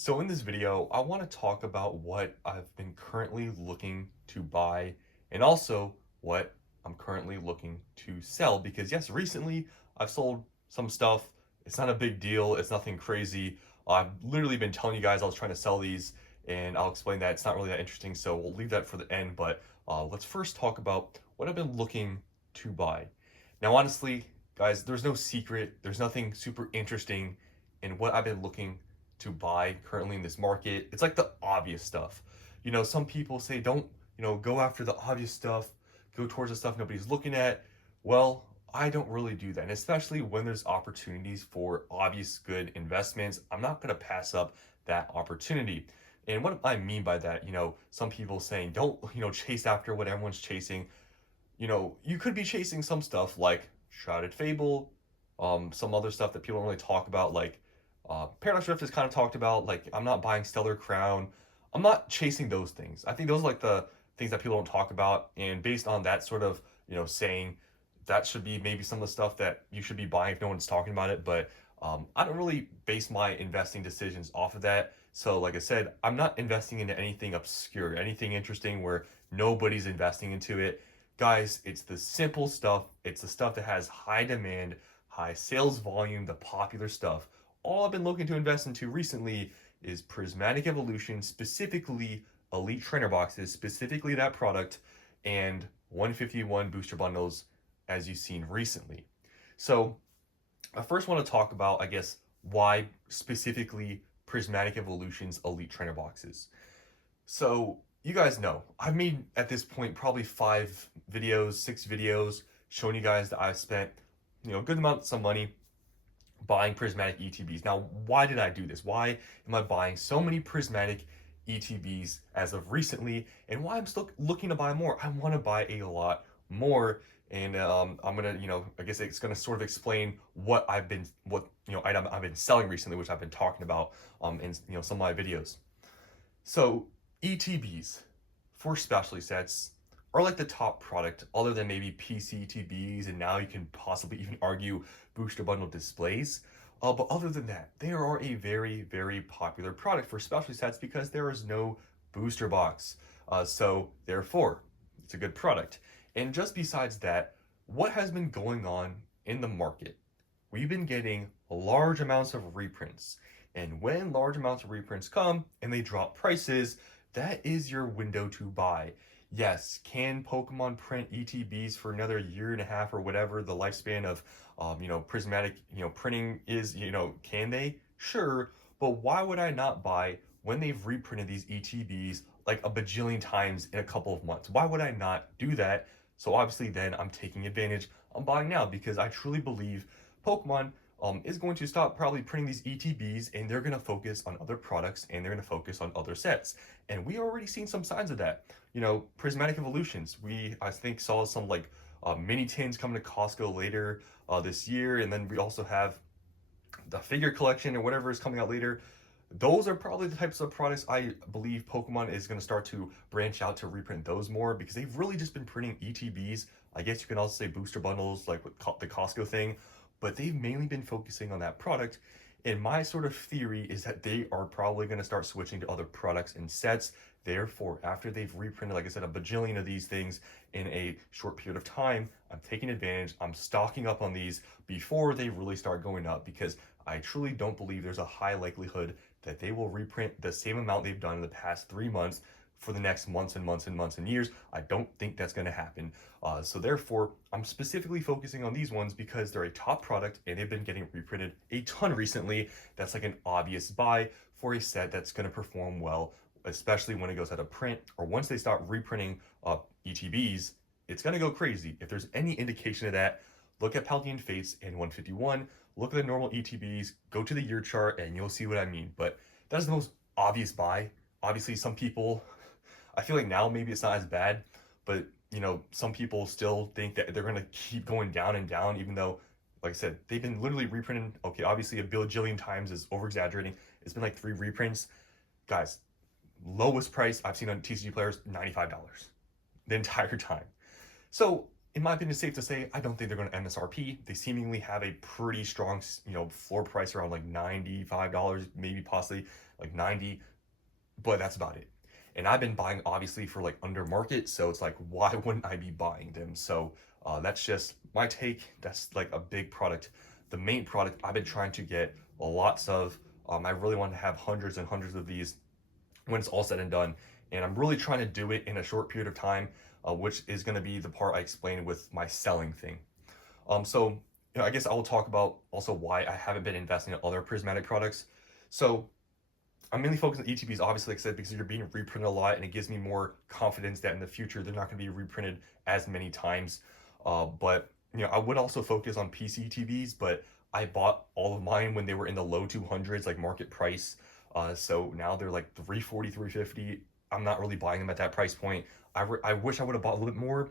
So in this video, I want to talk about what I've been currently looking to buy and also what I'm currently looking to sell. Because yes, recently I've sold some stuff. It's not a big deal. It's nothing crazy. I've literally been telling you guys I was trying to sell these and I'll explain that. It's not really that interesting, so we'll leave that for the end. But let's first talk about what I've been looking to buy. Now, honestly, guys, there's no secret. There's nothing super interesting in what I've been looking to buy currently in this market. It's like the obvious stuff. Some people say don't, go after the obvious stuff, go towards the stuff nobody's looking at. Well, I don't really do that. And especially when there's opportunities for obvious good investments, I'm not going to pass up that opportunity. And what I mean by that, some people saying don't, chase after what everyone's chasing. You could be chasing some stuff like Shrouded Fable, some other stuff that people don't really talk about, like Paradox Rift is kind of talked about. Like, I'm not buying Stellar Crown. I'm not chasing those things. I think those are like the things that people don't talk about. And based on that sort of, saying that should be maybe some of the stuff that you should be buying if no one's talking about it. But I don't really base my investing decisions off of that. So, like I said, I'm not investing into anything obscure, anything interesting where nobody's investing into it. Guys, it's the simple stuff. It's the stuff that has high demand, high sales volume, the popular stuff. All I've been looking to invest into recently is Prismatic Evolution, specifically Elite Trainer Boxes, specifically that product, and 151 booster bundles, as you've seen recently. So I first want to talk about, I guess, why specifically Prismatic Evolution's Elite Trainer Boxes. So you guys know, I've made at this point probably 6 videos showing you guys that I've spent, good amounts of money buying Prismatic ETBs. Now, why did I do this? Why am I buying so many Prismatic ETBs as of recently, and why I'm still looking to buy more? I want to buy a lot more, and I'm gonna, I guess it's gonna sort of explain what item I've been selling recently, which I've been talking about in some of my videos. So ETBs for specialty sets are like the top product other than maybe PCTBs, and now you can possibly even argue booster bundle displays. But other than that, they are a very, very popular product for specialty sets because there is no booster box. So therefore, it's a good product. And just besides that, what has been going on in the market? We've been getting large amounts of reprints. And when large amounts of reprints come and they drop prices, that is your window to buy. Yes, can Pokemon print ETBs for another year and a half or whatever the lifespan of, prismatic, printing is, can they? Sure, but why would I not buy when they've reprinted these ETBs like a bajillion times in a couple of months? Why would I not do that? So obviously then I'm taking advantage. I'm buying now because I truly believe Pokemon is going to stop probably printing these ETBs, and they're going to focus on other products and they're going to focus on other sets. And we already seen some signs of that. Prismatic Evolutions, I think saw some like mini tins coming to Costco later this year, and then we also have the figure collection or whatever is coming out later. Those are probably the types of products I believe Pokemon is going to start to branch out to reprint those more, because they've really just been printing ETBs. I guess you can also say booster bundles like with the Costco thing, but they've mainly been focusing on that product. And my sort of theory is that they are probably going to start switching to other products and sets. Therefore, after they've reprinted, like I said, a bajillion of these things in a short period of time, I'm taking advantage. I'm stocking up on these before they really start going up, because I truly don't believe there's a high likelihood that they will reprint the same amount they've done in the past 3 months for the next months and months and months and years. I don't think that's going to happen. So therefore, I'm specifically focusing on these ones because they're a top product and they've been getting reprinted a ton recently. That's like an obvious buy for a set that's going to perform well, especially when it goes out of print, or once they start reprinting ETBs, it's going to go crazy. If there's any indication of that, look at Paldean Fates and 151, look at the normal ETBs, go to the year chart, and you'll see what I mean. But that's the most obvious buy. Obviously, some people, I feel like now maybe it's not as bad, but some people still think that they're going to keep going down and down, even though, like I said, they've been literally reprinting. Okay, obviously a bajillion times is over exaggerating. It's been like 3 reprints. Guys, lowest price I've seen on TCG players, $95 the entire time. So in my opinion, it's safe to say I don't think they're going to MSRP. They seemingly have a pretty strong, floor price around like $95, maybe possibly like 90, but that's about it. And I've been buying obviously for like under market, so it's like, why wouldn't I be buying them? So that's just my take. That's like a big product. The main product I've been trying to get lots of. I really want to have hundreds and hundreds of these when it's all said and done. And I'm really trying to do it in a short period of time, which is going to be the part I explained with my selling thing. So I guess I will talk about also why I haven't been investing in other prismatic products. So I'm mainly focused on ETBs, obviously, like I said, because you're being reprinted a lot, and it gives me more confidence that in the future they're not going to be reprinted as many times. But I would also focus on PC ETBs, but I bought all of mine when they were in the low 200s, like market price. So now they're like 340, 350. I'm not really buying them at that price point. I wish I would have bought a little bit more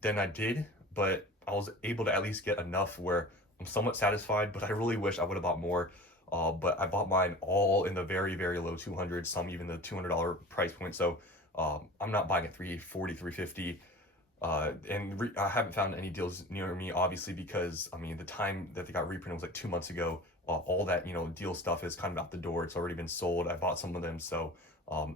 than I did, but I was able to at least get enough where I'm somewhat satisfied, but I really wish I would have bought more. But I bought mine all in the very, very low 200s, some even the $200 price point. So I'm not buying at 340, 350. I haven't found any deals near me, obviously, because I mean the time that they got reprinted was like 2 months ago. All that deal stuff is kind of out the door. It's already been sold. I bought some of them, so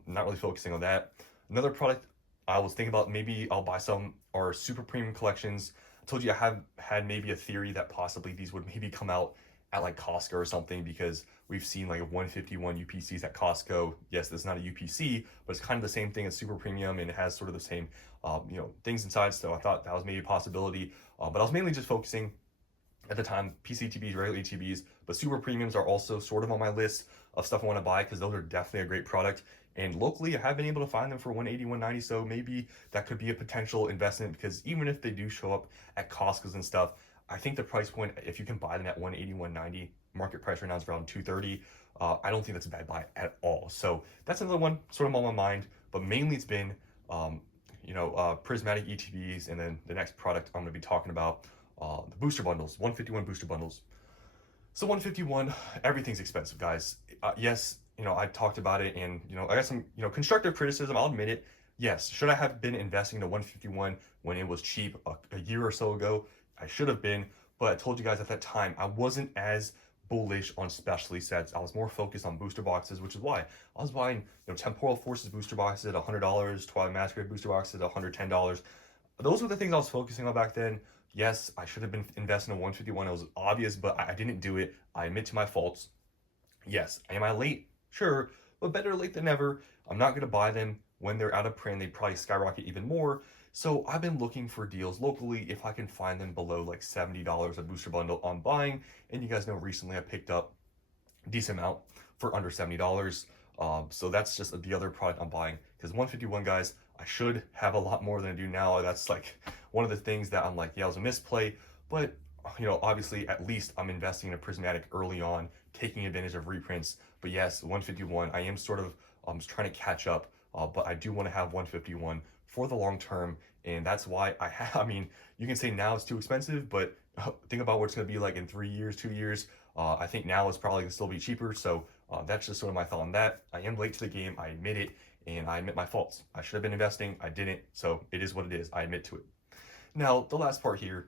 not really focusing on that. Another product I was thinking about, maybe I'll buy some, are super premium collections. I told you I have had maybe a theory that possibly these would maybe come out at like Costco or something, because we've seen like 151 UPCs at Costco. Yes, it's not a UPC, but it's kind of the same thing as super premium, and it has sort of the same things inside. So I thought that was maybe a possibility, but I was mainly just focusing at the time PCTBs, regular ETBs, but super premiums are also sort of on my list of stuff I want to buy, because those are definitely a great product. And locally, I have been able to find them for 180, 190, so maybe that could be a potential investment, because even if they do show up at Costco's and stuff, I think the price point, if you can buy them at 180, 190, market price right now is around 230. I don't think that's a bad buy at all. So that's another one sort of on my mind, but mainly it's been, prismatic ETBs, and then the next product I'm going to be talking about, the booster bundles, 151 booster bundles. So 151, everything's expensive, guys. Yes, I talked about it, and I got some constructive criticism. I'll admit it. Yes, should I have been investing in a 151 when it was cheap a year or so ago? I should have been, but I told you guys at that time I wasn't as bullish on specialty sets. I was more focused on booster boxes, which is why I was buying Temporal Forces booster boxes at $100, Twilight Masquerade booster boxes at $110. Those were the things I was focusing on back then. Yes, I should have been investing in 151. It was obvious, but I didn't do it. I admit to my faults. Yes, am I late? Sure, but better late than never. I'm not going to buy them when they're out of print. They probably skyrocket even more. So I've been looking for deals locally if I can find them below like $70 a booster bundle on buying. And you guys know recently I picked up a decent amount for under $70. So that's just the other product I'm buying, because 151, guys, I should have a lot more than I do now. That's like one of the things that I'm like, yeah, it was a misplay, but obviously at least I'm investing in a prismatic early on, taking advantage of reprints. But yes, 151, I am sort of just trying to catch up, but I do want to have 151 for the long term, and that's why I mean, you can say now it's too expensive, but think about what it's going to be like in 3 years, 2 years. I think now it's probably going to still be cheaper, so that's just sort of my thought on that. I am late to the game, I admit it, and I admit my faults. I should have been investing, I didn't, so it is what it is, I admit to it. Now, the last part here,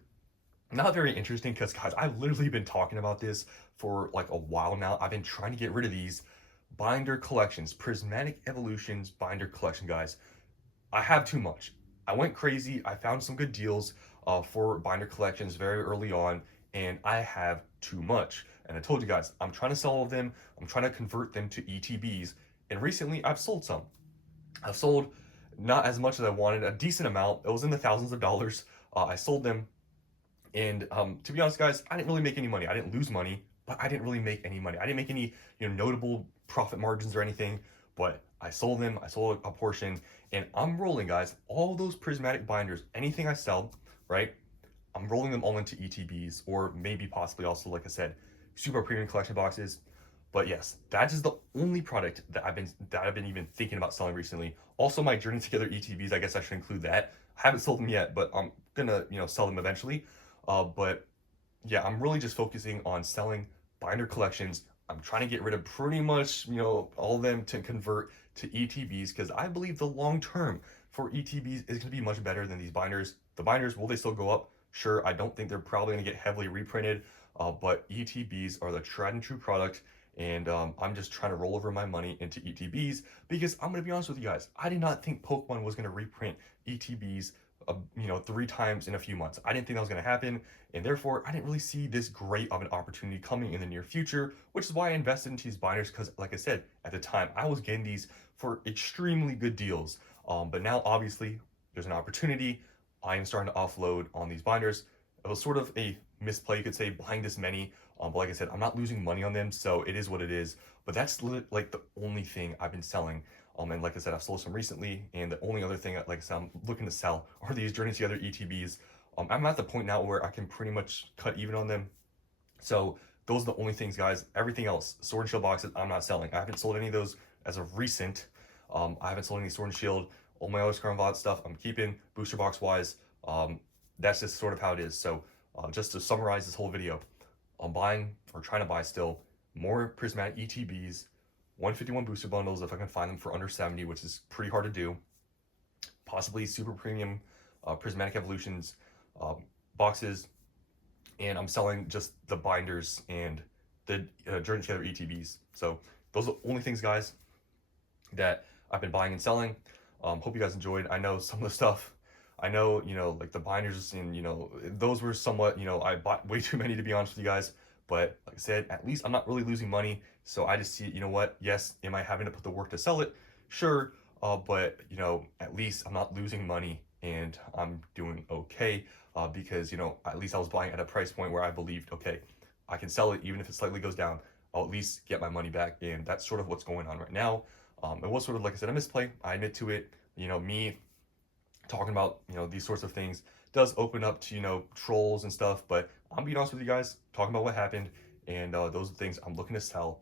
not very interesting, because guys, I've literally been talking about this for like a while now. I've been trying to get rid of these binder collections, Prismatic Evolutions binder collection, guys. I have too much. I went crazy. I found some good deals for binder collections very early on, and I have too much. And I told you guys, I'm trying to sell all of them. I'm trying to convert them to ETBs. And recently, I've sold some. I've sold not as much as I wanted, a decent amount. It was in the thousands of dollars. I sold them. And to be honest, guys, I didn't really make any money. I didn't lose money, but I didn't really make any money. I didn't make any notable profit margins or anything, but I sold them. I sold a portion, and I'm rolling, guys, all those prismatic binders, anything I sell, right? I'm rolling them all into ETBs, or maybe possibly also, like I said, super premium collection boxes. But yes, that is the only product that I've been even thinking about selling recently. Also, my Journey Together ETBs, I guess I should include that. I haven't sold them yet, but I'm gonna sell them eventually. But yeah, I'm really just focusing on selling binder collections. I'm trying to get rid of pretty much all of them to convert to ETBs, because I believe the long term for ETBs is going to be much better than these binders. The binders, will they still go up? Sure, I don't think they're probably going to get heavily reprinted, but ETBs are the tried and true product, and I'm just trying to roll over my money into ETBs because I'm going to be honest with you guys, I did not think Pokemon was going to reprint ETBs, 3 times in a few months. I didn't think that was going to happen, and therefore I didn't really see this great of an opportunity coming in the near future, which is why I invested into these binders because, like I said, at the time I was getting these for extremely good deals. But now obviously there's an opportunity. I am starting to offload on these binders. It was sort of a misplay, you could say, buying this many. But like I said, I'm not losing money on them, so it is what it is. But that's like the only thing I've been selling. And like I said, I've sold some recently, and the only other thing, like I said, I'm looking to sell are these Journey Together ETBs. I'm at the point now where I can pretty much cut even on them. So those are the only things, guys. Everything else, Sword and Shield boxes, I'm not selling. I haven't sold any of those as of recent. I haven't sold any Sword and Shield. All my other Scar and VOD stuff I'm keeping, booster box wise. That's just sort of how it is. So just to summarize this whole video, I'm buying, or trying to buy still, more Prismatic ETBs, 151 booster bundles if I can find them for under 70, which is pretty hard to do. Possibly super premium Prismatic Evolutions boxes, and I'm selling just the binders and the Journey Together ETBs. So those are the only things, guys, that I've been buying and selling. Hope you guys enjoyed. I know some of the stuff, I know, like the binders and, those were somewhat, I bought way too many to be honest with you guys. But like I said, at least I'm not really losing money. So I just see, what, yes, am I having to put the work to sell it? Sure. But, at least I'm not losing money and I'm doing okay. Because, at least I was buying at a price point where I believed, okay, I can sell it even if it slightly goes down. I'll at least get my money back. And that's sort of what's going on right now. It was sort of, like I said, a misplay. I admit to it. Me talking about, these sorts of things does open up to, trolls and stuff. But I'm being honest with you guys, talking about what happened. And those are the things I'm looking to sell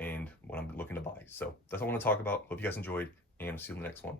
and what I'm looking to buy. So that's what I want to talk about. Hope you guys enjoyed, and I'll see you in the next one.